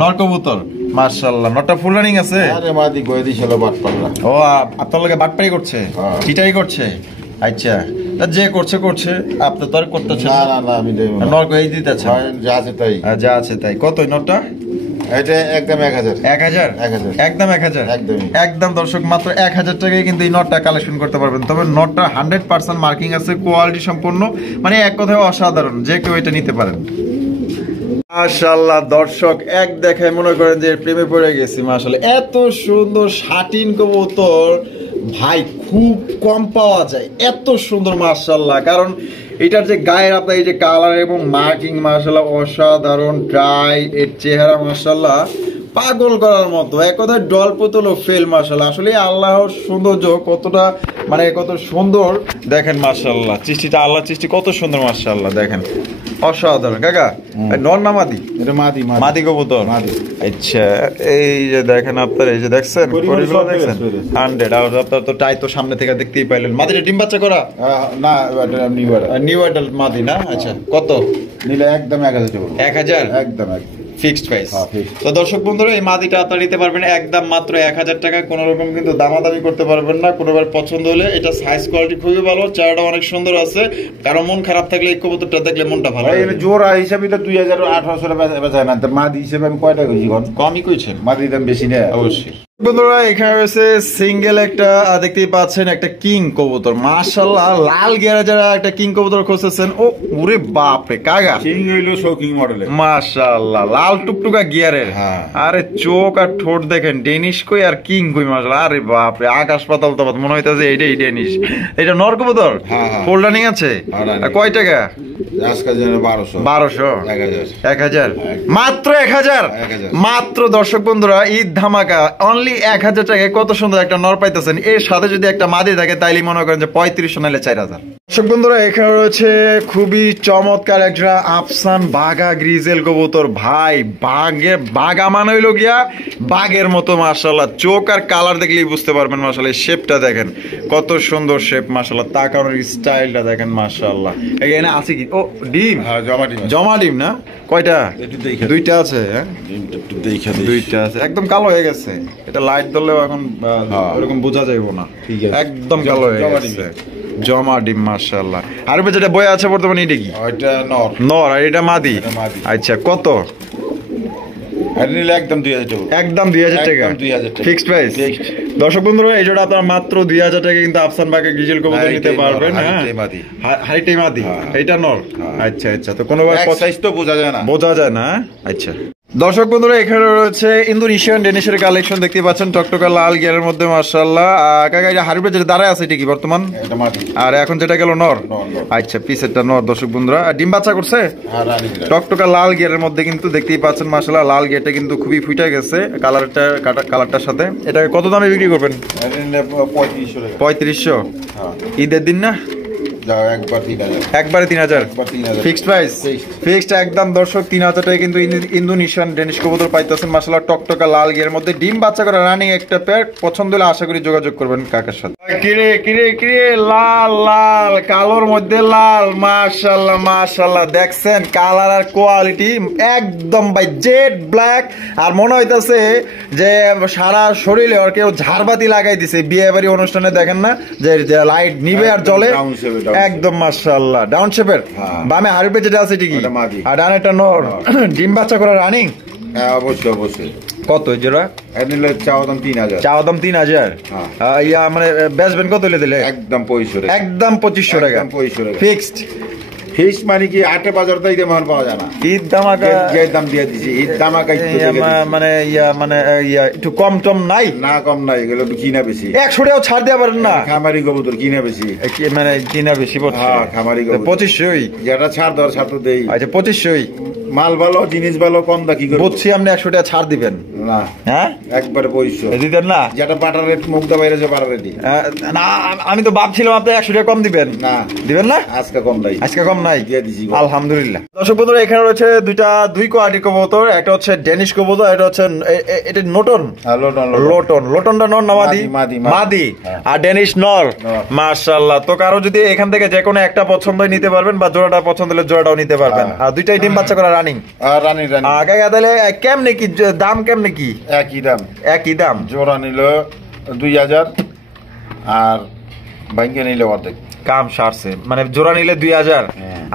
নর কবুতর, মাশাআল্লাহ। নরটা ফুল রানিং আছে? আরে মাদি কই দিছিল বাটপাড়া। ও, আপনার লগে বাটপাড়ি করছে, চিটারি করছে? আচ্ছা, যে করছে, আপনি তো আর করতেছেন না, আমি দেব না। নর কই দিতেছে? যা আছে তাই, যা আছে তাই। কত নরটা? এটা একদম 1000, 1000, একদম 1000, একদম দর্শক, মাত্র 1000 টাকায় কিন্তু এই নটটা কালেকশন করতে পারবেন। তবে নটটা 100% মার্কিং আছে, কোয়ালিটি সম্পূর্ণ, মানে এক কথায় অসাধারণ, যে কেউ এটা নিতে পারেন। মাশাআল্লাহ দর্শক, এক দেখায় মনে করেন যে প্রেমে পড়ে গেছি। মাশাআল্লাহ, এত সুন্দর শাটিন কবুতর ভাই খুব কম পাওয়া যায়, এত সুন্দর মাশাআল্লাহ। কারণ এটার যে গায়ের আপনার এই যে কালার এবং মার্কিং মাশাআল্লাহ অসাধারণ, ড্রাই, এর চেহারা মাশাআল্লাহ পাগল করার মতো, এক কথায় ডল পুতুল ফেল। মাশাআল্লাহ, আসলে আল্লাহর সৌন্দর্য কতটা, মানে কত সুন্দর দেখেন মাশাআল্লাহ। সৃষ্টিটা আল্লাহর সৃষ্টি কত সুন্দর মাশাআল্লাহ, দেখেন অসাধারণ। কাকা নর না মাদি? এটা মাদি, মাদি কবুতর। আচ্ছা, এই যে দেখেন আপনার, এই যে দেখছেন পরিগুলো দেখছেন 100 আর আপনার তো টাই তো সামনে থেকে দেখতেই পাইলেন। মাদিটা ডিম বাচ্চা করা না, এটা নিউ অ্যাডাল্ট মাদি না? আচ্ছা, কত নিলে? একদম 1000 টাকা। 1000 একদম ফিক্সড প্রাইস। তো দর্শক বন্ধুরা, এই মাদিটা আপনারা নিতে পারবেন একদম মাত্র 1000 টাকা। কোনো রকম কিন্তু দামাদামি করতে পারবেন না। কোনোবার পছন্দ হলে, এটা সাইজ কোয়ালিটি খুবই ভালো, চেহারাটা অনেক সুন্দর আছে। কারণ মন খারাপ থাকলে এই কবুতরটা দেখলে মনটা ভালো হয়। এটা জোড়া হিসাবে তো 2800 টাকা বেচায় না, মাদি হিসেবে আমি কয়টা কইছি? কমই কইছেন, মাদির দাম বেশি না অবশ্যই। বন্ধুরা, এখানে রয়েছে সিঙ্গেল একটা, দেখতেই পাচ্ছেন একটা কিং কবুতর মাশাআল্লাহ, লাল গিয়ারে যারা একটা কিং কবুতর খুঁজতেছেন, ও ওরে বাপ রে কাকা, কিং হইলো শৌকিং মডেলের মাশাআল্লাহ, লাল টুকটুকা গিয়ারের। আরে চোখ আর ঠোঁট দেখেন, ডেনিশ কই আর কিং কই মাশাআল্লাহ, আরে বাপ রে আকাশ পাতাল তফাৎ, মনে হইতাছে এইটাই ডেনিশ। এটা নর কবুতর, ফুল রানিং আছে। কয় টাকা আজকে? 1200 1000 মাত্র 1000 মাত্র। দর্শক বন্ধুরা, ঈদ ধামাকা অনলি 1000 টাকায় কত সুন্দর একটা নর পাইতেছেন। এর সাথে যদি একটা মাদি থাকে তাইলে মনে করেন যে 3500 নাইলে 4000। দর্শক বন্ধুরা, এখানে রয়েছে খুবই চমৎকার একটা আফসান বাগা গ্রিজেল কবুতর। ভাই বাগা মানে হইলো গিয়া বাঘের মতো মাশাআল্লাহ, চোখ আর কালার দেখলেই বুঝতে পারবেন মাশাআল্লাহ। শেপটা দেখেন কত সুন্দর শেপ মাশাআল্লাহ, তাকানোর স্টাইলটা দেখেন মাশাআল্লাহ। এখানে আছে কি? ও ডিম, জমা ডিম না? কয়টা? দুইটা আছে। দুইটা আছে, একদম কালো হয়ে গেছে। এটা লাইট ধরলেও এখন এরকম বোঝা যাইব না, একদম কালো হয়ে গেছে। জমা ডিম মাশাআল্লাহ। আর যেটা বই আছে বর্তমানে, এটা কি? ওইটা নর। নর, আর এটা মাদি। আচ্ছা, কত? একদম 2000 টাকা। একদম 2000 টাকা ফিক্সড প্রাইস। দর্শক বন্ধুরা, এই জোড়া আপনারা মাত্র 2000 টাকা কিন্তু আফসান বাগে গ্রিজেল কবুতর নিতে পারবেন। হাইটাই মাদি, এইটা নর। আচ্ছা আচ্ছা, তো কোনো সাইজ তো বোঝা যায় না, বোঝা যায় না। আচ্ছা দর্শক বন্ধুরা, এখানে রয়েছে ইন্দোনেশিয়ান ডেনিশের কালেকশন দেখতে পাচ্ছেন, টকটকা লাল গিয়ারের মধ্যে মাশাআল্লাহ। কাকা, এটা হারিবে যেটা দাঁড়ায় আছে এটা কি বর্তমান? আর এখন যেটা গেল নর। আচ্ছা, পিসেরটা নর। দর্শক বন্ধুরা, ডিম বাচ্চা করছে, টকটকা লাল গিয়ারের মধ্যে কিন্তু দেখতেই পাচ্ছেন মাশাআল্লাহ। লাল গিয়ারটা কিন্তু খুবই ফুটে গেছে কালারটার সাথে। এটা কত দামে বিক্রি করবেন? 3500। ঈদের দিন না? একবারে 3000 ফিক্সড প্রাইস। ফিক্সড একদম। দর্শক, 3000 টাকা কিন্তু ইন্দোনেশিয়ান ডেনিশ কবুতর পাইতেছেন মাশাআল্লাহ, টকটকা লাল গিয়ারের মধ্যে ডিম বাচ্চা করা রানিং একটা পেয়ার। পছন্দ হলে আশা করি যোগাযোগ করবেন কাকার সাথে। কিরে কিরে কিরে, লাল লাল কালোর মধ্যে লাল, মাশাআল্লাহ মাশাআল্লাহ। দেখছেন কালার আর কোয়ালিটি একদম ভাই জেড ব্ল্যাক। আর মনে হইতাছে যে সারা শরীরে আর কেউ ঝাড়বাতি লাগাই দিছে বিয়ে বাড়ি অনুষ্ঠানে, দেখেন না যে লাইট নিবে আর জ্বলে, একদম মাশাআল্লাহ। ডাউন শেপের বামে হারুপে যেটা আছে ঠিকই, আর ডান একটা নর। ডিম বাচ্চা করা রানিং? অবশ্যই অবশ্যই। কত জোড়া? চাওয়া দাম 3000। চাওয়া দাম 3000। ইয়া মানে বেচবেন কত দিলে? একদম 2500। একদম 2500 টাকা ফিক্সড। ফিক্স মানে কি? 8 বাজার তো ঈদে মাল পাওয়া যায় না। ঈদ ধামাকা যে দাম দিয়ে দিছি, ঈদ ধামাকা মানে একটু কম টম নাই? না, কম নাই, এগুলো কিনা বেশি। 100 টাকাও ছাড় দিতে পারেন না? খামারি কবুতর কিনা বেশি, মানে কিনা বেশি পড়ছে। খামারি কবুতর 2500। যেটা ছাড় দর ছাড় তো দেই। আচ্ছা, 2500। মাল ভালো, জিনিস ভালো, কম দা কি করব? বুঝছি, আপনি 100 টাকা ছাড় দিবেন না? হ্যাঁ, একবারে 2500 দিবেন না? যেটা বাটার রেট মুখটা বাইরে যে বাটার রেট না, আমি তো ভাবছিলাম আপনি 100 টাকা কম দিবেন। না, দিবেন না? আজকে কম নাই, আজকে কম নাই, দিয়ে দিছি আলহামদুলিল্লাহ। দর্শক বন্ধুরা, এখানে রয়েছে দুই কোয়ালিটি কবুতর। একটা হচ্ছে ডেনিশ কবুতর, এটা হচ্ছে এটা নোটন। লোটনটা নর না মাদি? মাদি। আর ডেনিশ নর। মাশাআল্লাহ। তো কারো যদি এখান থেকে যে কোনো একটা পছন্দ নিতে পারবেন, বা জোড়াটা পছন্দ হলে জোড়াটাও নিতে পারবেন। আর দুইটাই ডিম বাচ্চা করা রানিং। আগে তাহলে কেমনে কি দাম? কেমনে কি? একই দাম। জোড়া নিল 2000 আর ভাঙ্গে নিলে অর্ধেক। কাম সারছে, মানে জোড়া নিলে 2000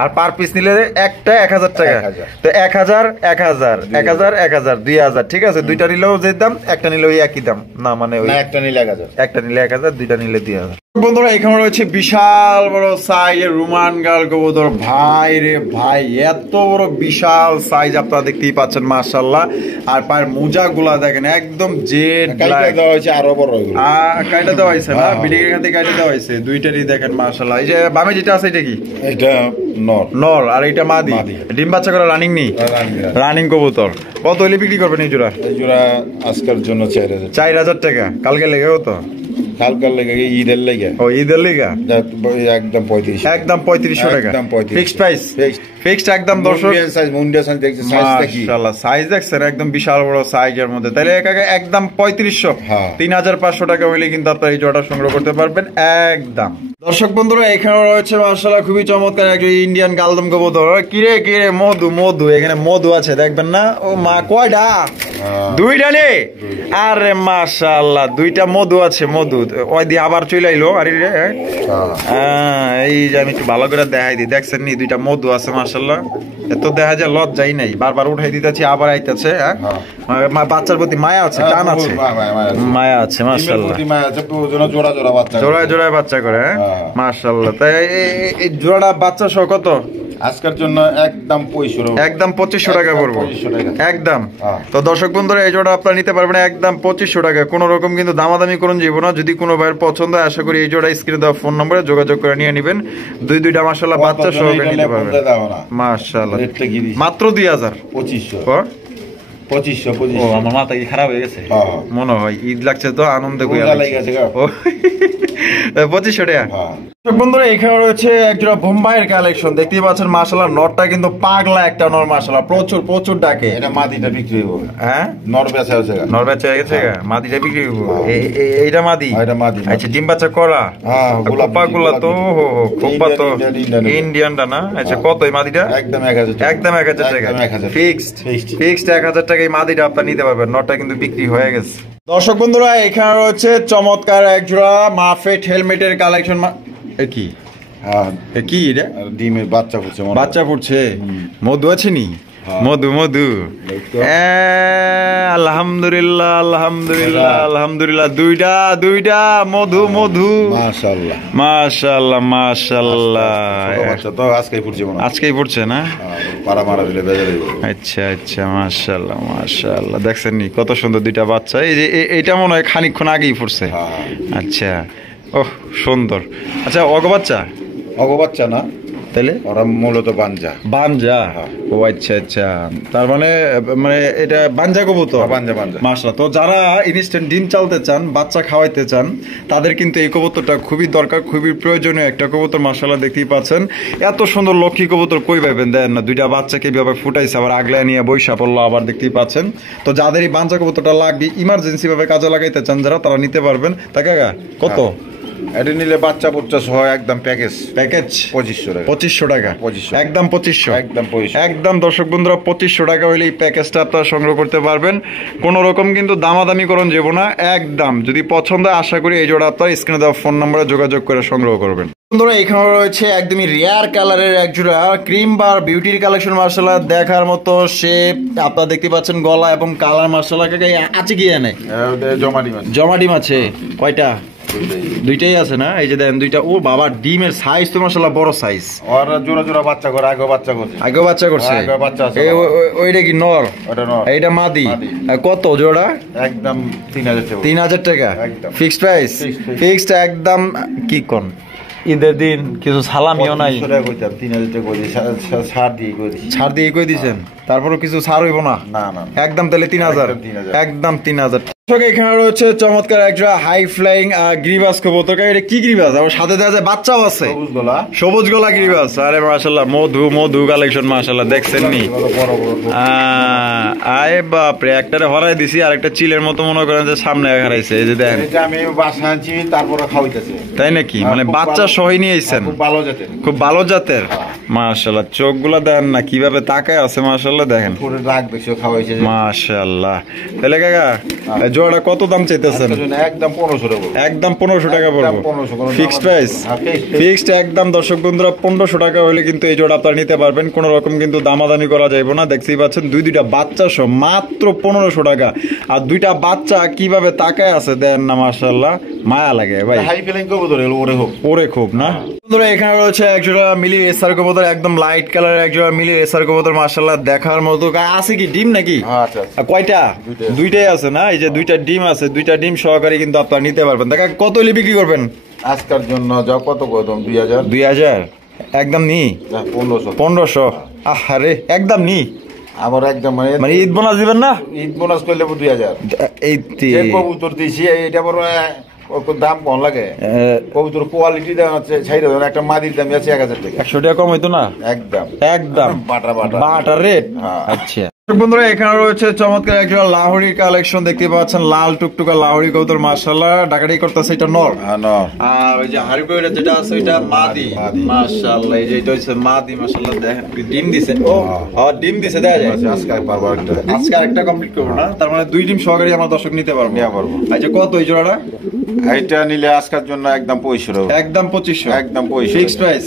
আর পার পিস নিলে একটা 1000 টাকা। তো 1000 1000 1000 1000 2000, ঠিক আছে। দুইটা নিলেও যে দাম, একটা নিলেও একই দাম না? মানে একটা নিলে 1000, একটা নিলে 1000, দুইটা নিলে 2000। বন্ধুরা, এখানে রয়েছে বিশাল বড় সাইজের রোমান গাল কবুতর। ভাই রে ভাই, এত বড় বিশাল সাইজ আপনারা দেখতেই পাচ্ছেন মাশাআল্লাহ। আর পায়ের মোজা গুলা দেখেন একদম জেড ব্ল্যাক। দেওয়া হয়েছে আরো বড়, কাইটা দেওয়া হয়েছে না? বিডিং এর খাতে কাইটা দেওয়া হয়েছে দুইটারই দেখেন মাশাআল্লাহ। মাশাআল্লাহ। এই যে বামে যেটা আছে এটা কি? এটা নর। নর আর এটা মাদি। ডিম বাচ্চা করা রানিং নি? রানিং কবুতর। কত হলে বিক্রি করবেন এই জোড়া? এই জোড়া আজকের জন্য 4000। 4000 টাকা। কালকে লেগেও তো? কালকার লেগে ঈদের লেগে। ও ঈদের লেগা? একদম 3500। একদম 3500 টাকা। Fixed price? ফিক্সড একদম। দর্শক মুন্ডিয়া সাইজ দেখছি, সাইজ দেখি মাশাআল্লাহ, সাইজ দেখছেন একদম বিশাল বড় সাইজের মধ্যে। তাহলে কাকা একদম 3500। 3500 টাকা হইলে কিন্তু আপনারা এই জোড়াটা সংগ্রহ করতে পারবেন একদম। দর্শক বন্ধুরা এখানে রয়েছে মাশাআল্লাহ খুবই চমৎকার একজন ইন্ডিয়ান গালদম কবুতর। কিরে কিরে মধু মধু, এখানে মধু আছে দেখবেন না? ও মা কয়টা? দুইটা নে? আরে মাশাআল্লাহ দুইটা মধু আছে। মধু ওই দিয়ে আবার চলে আইলো। আরে এই যে আমি একটু ভালো করে দেখাই দিই, দেখছেন নি দুইটা মধু আছে মাশাআল্লাহ। এত দেখা যায় লজ্জাই নাই, বারবার উঠাই দিতেছি আবার আইতাছে। বাচ্চার প্রতি মায়া আছে, টান আছে, মায়া আছে মাশাআল্লাহ। জোড়ায় জোড়ায় বাচ্চা করে মাশাআল্লাহ। তাই এই জোড়াটা বাচ্চা সহ কত আজকের জন্য? একদম 2500। একদম 2500 টাকা পড়বো একদম। তো দর্শক বন্ধুরা এই জোড়া আপনারা নিতে পারবেন একদম 2500 টাকা। কোনো রকম কিন্তু দামাদামি করুন যাবো না। যদি কোনো ভাইয়ের পছন্দ হয় আশা করি এই জোড়া স্ক্রিনে দেওয়া ফোন নম্বরে যোগাযোগ করে নিয়ে নেবেন। দুইটা মাশাআল্লাহ বাচ্চা সহ নিতে পারবেন মাশাআল্লাহ। মাত্র 2000। 2500। ও আমার মাথা কি খারাপ হয়ে গেছে মনে হয়? ঈদ লাগছে তো আনন্দে 2500 টাকা। বন্ধুরা এখানে রয়েছে একজোড়া বোম্বাইয়ের কালেকশন দেখতেই পাচ্ছেন মাশাআল্লাহ। নরটা কিন্তু পাগলা একটা নর মাশাআল্লাহ, প্রচুর প্রচুর ডাকে। এটা মাদিটা বিক্রি হইব। হ্যাঁ নর বেচা হচ্ছে, নর বেচা গেছে, মাদিটা বিক্রি হইব। এইটা মাদি? এটা মাদি। আচ্ছা ডিম বাচ্চা করা? হ্যাঁ গোলাপাগুলা তো খোপা তো ইন্ডিয়ানটা না? আচ্ছা কত এই মাদিটা? একদম 1000। একদম 1000 টাকা ফিক্সড। ফিক্সড 1000 টাকা এই মাদিটা আপনারা নিতে পারবেন। নরটা কিন্তু বিক্রি হয়ে গেছে। দর্শক বন্ধুরা এখানে রয়েছে চমৎকার একজোড়া মাফেট হেলমেটের কালেকশন। কি কি এটা? ডিমের বাচ্চা ফুটছে। বাচ্চা ফুটছে? মধু আছে নি? মধু মধু আলহামদুলিল্লাহ আলহামদুলিল্লাহ আলহামদুলিল্লাহ। দুইটা দুইটা মধু মধু মাশাআল্লাহ মাশাআল্লাহ মাশাআল্লাহ। তো আজকেই ফুটছে, আজকেই ফুটছে না? পাড়া মারা দিলে বেজে যাবে। আচ্ছা আচ্ছা মাশাআল্লাহ মাশাআল্লাহ। দেখছেন নি কত সুন্দর দুইটা বাচ্চা। এই যে এটা মনে হয় খানিকক্ষণ আগেই ফুটছে। আচ্ছা ওহ সুন্দর। আচ্ছা অগবাচ্চা? অগবাচ্চা না, তাহলে ওরা মূলত বানজা। বানজা? ও আচ্ছা আচ্ছা। তার মানে মানে এটা বানজা কবুতর? বানজা বানজা মাশাআল্লাহ। তো যারা ইনস্ট্যান্ট ডিম চালতে চান, বাচ্চা খাওয়াইতে চান, তাদের কিন্তু এই কবুতরটা খুবই দরকার, খুবই প্রয়োজনীয় একটা কবুতর মাশাআল্লাহ। দেখতেই পাচ্ছেন এত সুন্দর লক্ষ্মী কবুতর কই পাবেন দেন না? দুইটা বাচ্চাকে এইভাবে ফুটাইছে আবার আগলায় নিয়ে বৈশা পড়লো আবার, দেখতেই পাচ্ছেন। তো যাদের এই বানজা কবুতরটা লাগবে ইমার্জেন্সি ভাবে কাজে লাগাইতে চান যারা, তারা নিতে পারবেন। তা কাকা কত এটা নিলে? বাচ্চা বুচ্চা সহ একদম প্যাকেজ 2500 টাকা। 2500 টাকা একদম 2500 একদম 2500 একদম। দর্শক বন্ধুরা 2500 টাকা হইলে এই প্যাকেজটা আপনারা সংগ্রহ করতে পারবেন। কোনো রকম কিন্তু দামাদামি করুন যাবো না একদম। যদি পছন্দ আশা করি এই জোড়া আপনারা স্ক্রিনে দেওয়া ফোন নম্বরে যোগাযোগ করে সংগ্রহ করবেন। বন্ধুরা এখানে রয়েছে একদমই রেয়ার কালারের এক জোড়া ক্রিম বার বিউটির কালেকশন মাশাআল্লাহ। দেখার মতো শেপ আপনারা দেখতে পাচ্ছেন, গলা এবং কালার মাশাআল্লাহ। কাকা আছে কি এনে? জমা ডিম আছে কয়টা? দুইটাই আছে না? এই যে দেখেন দুইটা। ও বাবা ডিমের সাইজ তো মাশাআল্লাহ বড় সাইজ। ওরা জোড়া জোড়া বাচ্চা করে, আগে বাচ্চা করছে। আগে বাচ্চা করছে? আগে বাচ্চা আছে। ওইটা কি নর? ওটা নর। এইটা মাদি। কত জোড়া? একদম 3000 টাকা। 3000 টাকা ফিক্সড প্রাইস? ফিক্সড একদম। কি কোন ঈদের দিন কিছু সালামিও নাই? 3000 টাকা ছাড় দিয়ে কই দিছেন? তারপরে কিছু ছাড় হইব না? না না একদম। তাহলে 3000 একদম 3000। এখানে রয়েছে চমৎকার একটা হাই ফ্লাইং গ্রিবাস কবুতর। এটা কি গ্রিবাস? আবার সাথে দেখা যায় বাচ্চাও আছে, সবুজ গলা গ্রিবাস। আরে মাশাআল্লাহ মধু মধু কালেকশন মাশাআল্লাহ। দেখছেন নি? আয় বাপরে, একটারে হরাই দিছি আর একটা চিলের মতো মনে করেন যে সামনে হারাইছে। এই যে দেখেন এটা আমি বাসা আনছি, তারপরে খাওয়াইতেছে। তাই নাকি? মানে বাচ্চা সহ নিয়ে আইছেন? খুব ভালো জাতের, খুব ভালো জাতের মাশাআল্লাহ। চোখগুলা দেন না কিভাবে তাকায় আছে মাশাআল্লাহ। দেখেন পুরো রাগ বেশি খাওয়াইছে মাশাআল্লাহ। তাহলে কাকা জোড়াটা কত দাম চাইতেছেন? একদম 1500 টাকা। একদম 1500 টাকা পড়বে ফিক্সড প্রাইস? ফিক্সড একদম। দর্শক বন্ধুরা 1500 টাকা হলে কিন্তু এই জোড়া আপনারা নিতে পারবেন। কোনো রকম কিন্তু দামাদামি করা যাবে না। দেখতেই পাচ্ছেন দুইটা বাচ্চা সহ মাত্র 1500 টাকা। আর দুইটা বাচ্চা কিভাবে তাকায় আছে দেন না মাশাআল্লাহ, মায়া লাগে ভাই। হাই ফিলিং কবুতর ওরে খুব না। বন্ধুরা এখানে রয়েছে একজোড়া মিলি এসআর কবুতর, একদম লাইট কালারের একজোড়া মিলি এসআর কবুতর মাশাআল্লাহ। দেখার মতো। আছে কি ডিম নাকি? আচ্ছা কয়টা? দুইটাই আছে না? এই যে দুইটা ডিম আছে, দুইটা ডিম সহকারে কিন্তু আপনারা নিতে পারবেন। দেখা কত হলে বিক্রি করবেন? আজকের জন্য যা কত কদম 2000 2000 একদম নি 1500 আরে একদম নি আমার একদম মানে ঈদ বোনাস দিবেন না ঈদ বোনাস করলে 2000 এই যে কবুতর দিছি এটা বড় দাম কম লাগে কবুতর কোয়ালিটি দাম আছে ছাইরা একটা মাদির দাম আছে 1000 টাকা 100 টাকা কম হইতো না একদম বাটা রেট আচ্ছা বন্ধুরা এখানে রয়েছে চমৎকার একটা লাহোরি কালেকশন দেখতে পাচ্ছেন লাল টুকটুকা লাহোরি কবুতর মাশাআল্লাহ ডাকাডি করতেছে এটা নর আর ওই যে হারিকোটা যেটা আছে ওইটা মাদি মাশাআল্লাহ এই যে এটা হচ্ছে মাদি মাশাআল্লাহ দেখেন ডিম দিছে ও ডিম দিছে দেখা যায় আজকে একটা কমপ্লিট করব না তার মানে দুই ডিম সহকারে আমার দর্শক নিতে পারবো আচ্ছা কত এই জোড়াটা এইটা নিলে আজকের জন্য একদম 2500 একদম 2500 একদম 2500 ফিক্সড প্রাইস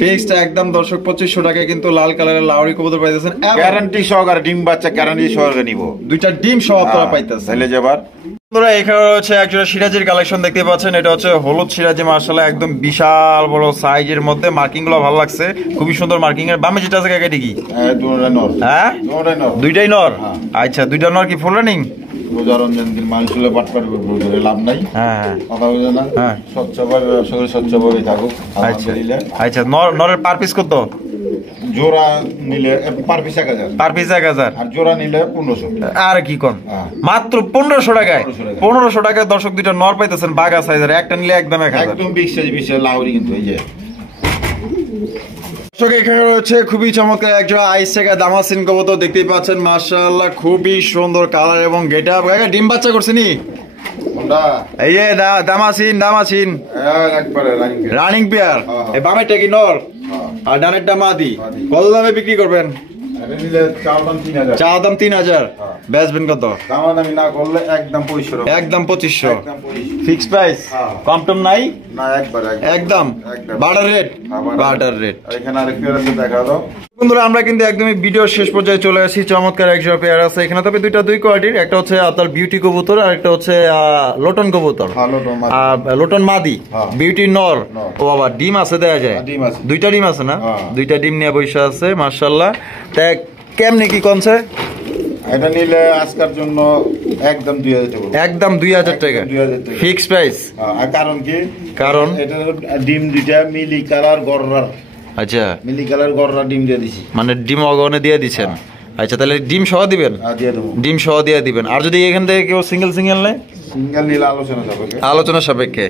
ফিক্সড একদম দর্শক 2500 টাকায় কিন্তু লাল কালারের লাহোরি কবুতর পাইতেছেন গ্যারান্টি সহকারে ডিম বাচ্চা গ্যারান্টি সহকারে নিব দুইটা ডিম সহ আপনারা পাইতেছেন তাহলে যাবার বন্ধুরা এখানে রয়েছে একজোড়া সিরাজির কালেকশন দেখতে পাচ্ছেন এটা হচ্ছে হলুদ সিরাজি মাশাআল্লাহ একদম বিশাল বড় সাইজের মধ্যে মার্কিং গুলো ভালো লাগছে খুবই সুন্দর মার্কিং এর বামে যেটা আছে কাকাটি কি দুটোই নর হ্যাঁ দুইটাই নর আচ্ছা দুইটা নর কি ফুল রানিং রোজারঞ্জন দিন মানুষগুলো বাটপাট করে লাভ নাই কথা বুঝে না স্বচ্ছভাবে ব্যবসা করে স্বচ্ছভাবে থাকুক আচ্ছা নরের পার পিস কত জোড়া নিলে পার পিস 1000 আর জোড়া নিলে 1500 আর কি কোন মাত্র 1500 টাকায় 1500 টাকায় দর্শক দুইটা নর পাইতেছেন বাগা সাইজের একটা নিলে একদম 1000 একদম 20 লাহোরি কিন্তু এই যে এখানে রয়েছে খুবই চমৎকার একজোড়া আইস টাকা দামাসিন কবুতর দেখতেই পাচ্ছেন মাশাআল্লাহ খুবই সুন্দর কালার এবং গেটআপ ডিম বাচ্চা করছে নি এই যে দামাসিন একবারে রানিং পেয়ার এই বামেরটা কি নর আর ডানেরটা মাদি কত দামে বিক্রি করবেন চা দাম 3000 বেচবেন কত দামাদামি না করলে একদম 2500 ফিক্স প্রাইস কম টম নাই না একদম বাটার রেট এখানে আরেক পেয়ার আছে দেখা দাও বন্ধুরা আমরা কিন্তু একদমই ভিডিও শেষ পর্যায়ে চলে আসি চমৎকার একজোড়া পেয়ার আছে এখানে তবে দুই কোয়ালিটির একটা হচ্ছে আপনার বিউটি কবুতর আর একটা হচ্ছে লোটন কবুতর আর লোটন মাদি বিউটি নর ও বাবা ডিম আছে দেখা যায় দুইটা ডিম আছে না দুইটা ডিম নিয়ে বসে আছে মাশাআল্লাহ তা কেমনে কি কোনছে এটা নিলে আজকের জন্য একদম 2000 টাকা একদম 2000 টাকা ফিক্স প্রাইস আর কারণ কি কারণ এটা ডিম দুইটা মিলি কালার গররার আচ্ছা মিলি কালার গররা ডিম দিয়ে দিছি মানে ডিম অগনে দিয়ে দিবেন আচ্ছা তাহলে ডিম সহ দিবেন দিয়ে দেব ডিম সহ দিয়ে দিবেন আর যদি এখান থেকে কেউ সিঙ্গেল নেয় সিঙ্গেল নিলে আলোচনা সাপেক্ষে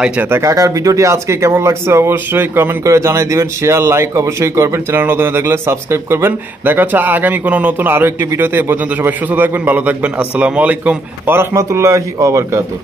আচ্ছা তা কাকার ভিডিওটি আজকে কেমন লাগছে অবশ্যই কমেন্ট করে জানিয়ে দিবেন শেয়ার লাইক অবশ্যই করবেন চ্যানেল নতুন থাকলে সাবস্ক্রাইব করবেন দেখা হচ্ছে আগামী কোনো নতুন আরো একটি ভিডিওতে এ পর্যন্ত সবাই সুস্থ থাকবেন ভালো থাকবেন আসসালামু আলাইকুম ওয়া রাহমাতুল্লাহি ওয়া বারাকাতুহু